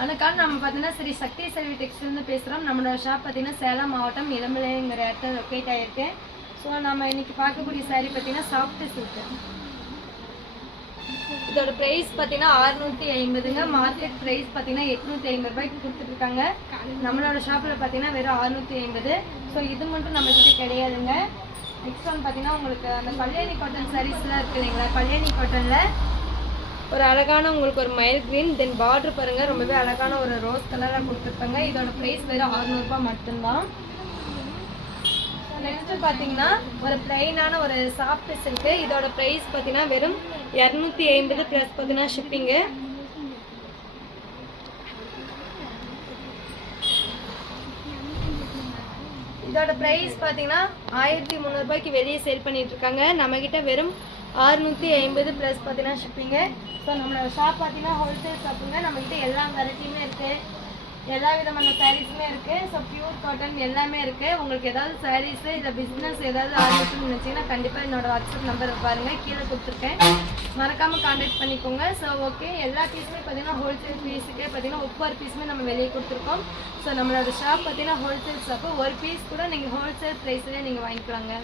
வணக்கம். நம்ம பார்த்தீங்கன்னா ஸ்ரீ சக்தி செல்வி டெக்ஸ்டைல்ஸ்லேருந்து பேசுகிறோம். நம்மளோட ஷாப் பார்த்தீங்கன்னா சேலம் மாவட்டம் இளம்பிள்ளைங்கிற இடத்துல லொக்கேட் ஆகிருக்கு. ஸோ நம்ம இன்னைக்கு பார்க்கக்கூடிய சாரீ பார்த்தீங்கன்னா சாஃப்ட் சில்க். இதோட ப்ரைஸ் பார்த்தீங்கன்னா 650ங்க. மார்க்கெட் ப்ரைஸ் பார்த்தீங்கன்னா 850 ரூபாய்க்கு கொடுத்துட்ருக்காங்க. நம்மளோட ஷாப்பில் பார்த்தீங்கன்னா வெறும் 650. ஸோ இது மட்டும் நம்மக்கிட்ட கிடையாதுங்க. நெக்ஸ்ட் ஒன்று பார்த்தீங்கன்னா உங்களுக்கு அந்த கல்யாணி காட்டன் சாரீஸ்லாம் இருக்குது இல்லைங்களா? கல்யாணி காட்டனில் ஒரு அழகான உங்களுக்கு ஒரு மயில் க்ரீன், தென் பார்டர் பாருங்கள், ரொம்பவே அழகான ஒரு ரோஸ் கலராக கொடுத்துருப்பாங்க. இதோட ப்ரைஸ் வெறும் 600 ரூபாய் மட்டும்தான். நெக்ஸ்ட்டு பார்த்தீங்கன்னா ஒரு பிளைனான ஒரு சாஃப்ட் சில்க்கு. இதோட ப்ரைஸ் பார்த்தீங்கன்னா வெறும் 250 ப்ளஸ் பார்த்தீங்கன்னா ஷிப்பிங்கு. இதோட ப்ரைஸ் பார்த்தீங்கன்னா 1300 ரூபாய்க்கு வெளியே சேல் பண்ணிட்டு இருக்காங்க. நம்மக்கிட்ட வெறும் 650 ப்ளஸ் பார்த்தீங்கன்னா ஷிப்பிங்கு. ஸோ நம்மளோட ஷாப் பார்த்தீங்கன்னா ஹோல்சேல் ஷாப்புங்க. நம்மக்கிட்ட எல்லா வெரைட்டியுமே இருக்குது, எல்லா விதமான சாரீஸுமே இருக்குது. ஸோ பியூர் காட்டன் எல்லாமே இருக்குது. உங்களுக்கு ஏதாவது சாரீஸு இல்லை பிஸ்னஸ் ஏதாவது ஆரம்பிச்சுன்னு நினச்சிங்கன்னா கண்டிப்பாக என்னோட வாட்ஸ்அப் நம்பர் பாருங்கள், கீழே கொடுத்துருக்கேன், மறக்காமல் கான்டாக்ட் பண்ணிக்கோங்க. ஸோ ஓகே, எல்லா பீஸுமே பார்த்தீங்கன்னா ஹோல்சேல் பீஸுக்கே பார்த்தீங்கன்னா ஒவ்வொரு பீஸுமே நம்ம வெளியே கொடுத்துருக்கோம். ஸோ நம்மளோட ஷாப் பார்த்தீங்கன்னா ஹோல்சேல் ஷாப்பு. ஒரு பீஸ் கூட நீங்கள் ஹோல்சேல் ப்ரைஸ்லேயே நீங்கள் வாங்கிக்கலாங்க.